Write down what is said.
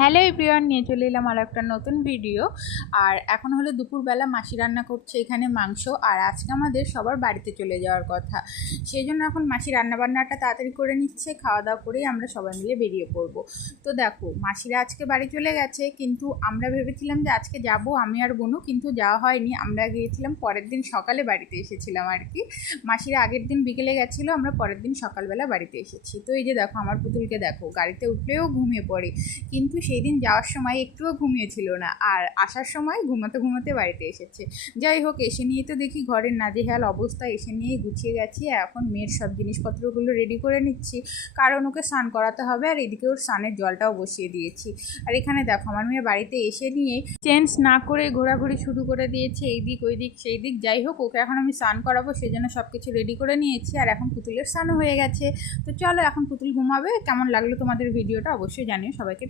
Hello everyone, নিয়ে চলে এলাম আর একটা নতুন ভিডিও। আর এখন হলো দুপুরবেলা, মাসি রান্না করছে এখানে মাংস। আর আজকে আমাদের সবার বাড়িতে চলে যাওয়ার কথা, সেই জন্য এখন মাসি রান্নাবান্নাটা তাড়াতাড়ি করে নিচ্ছে। খাওয়া দাওয়া করেই আমরা সবাই মিলে বেরিয়ে পড়বো। তো দেখো, মাসিরা আজকে বাড়ি চলে গেছে, কিন্তু আমরা ভেবেছিলাম যে আজকে যাব আমি আর বোনু, কিন্তু যাওয়া হয়নি। আমরা গিয়েছিলাম পরের দিন সকালে, বাড়িতে এসেছিলাম আর কি। মাসিরা আগের দিন বিকেলে গেছিলো, আমরা পরের দিন সকালবেলা বাড়িতে এসেছি। তো এই যে দেখো, আমার পুতুলকে দেখো, গাড়িতে উঠলেও ঘুমিয়ে পড়ে, কিন্তু সেই দিন যাওয়ার সময় একটুও ঘুমিয়েছিল না, আর আসার সময় ঘুমাতে ঘুমাতে বাড়িতে এসেছে। যাই হোক, এসে নিয়ে তো দেখি ঘরের নাজেহাল অবস্থা, এসে নিয়েই গুছিয়ে গেছি। এখন মেয়ের সব জিনিসপত্রগুলো রেডি করে নিচ্ছি, কারণ ওকে স্নান করাতে হবে। আর এদিকে ওর স্নানের জলটাও বসিয়ে দিয়েছি। আর এখানে দেখো, আমার মেয়ে বাড়িতে এসে নিয়ে চেঞ্জ না করে ঘোরাঘুরি শুরু করে দিয়েছে, এই দিক ওই দিক সেই দিক। যাই হোক, ওকে এখন আমি স্নান করাবো, সেই জন্য সব কিছু রেডি করে নিয়েছি। আর এখন পুতুলের স্নানও হয়ে গেছে। তো চলো, এখন পুতুল ঘুমাবে। কেমন লাগলো তোমাদের ভিডিওটা অবশ্যই জানিও। সবাইকে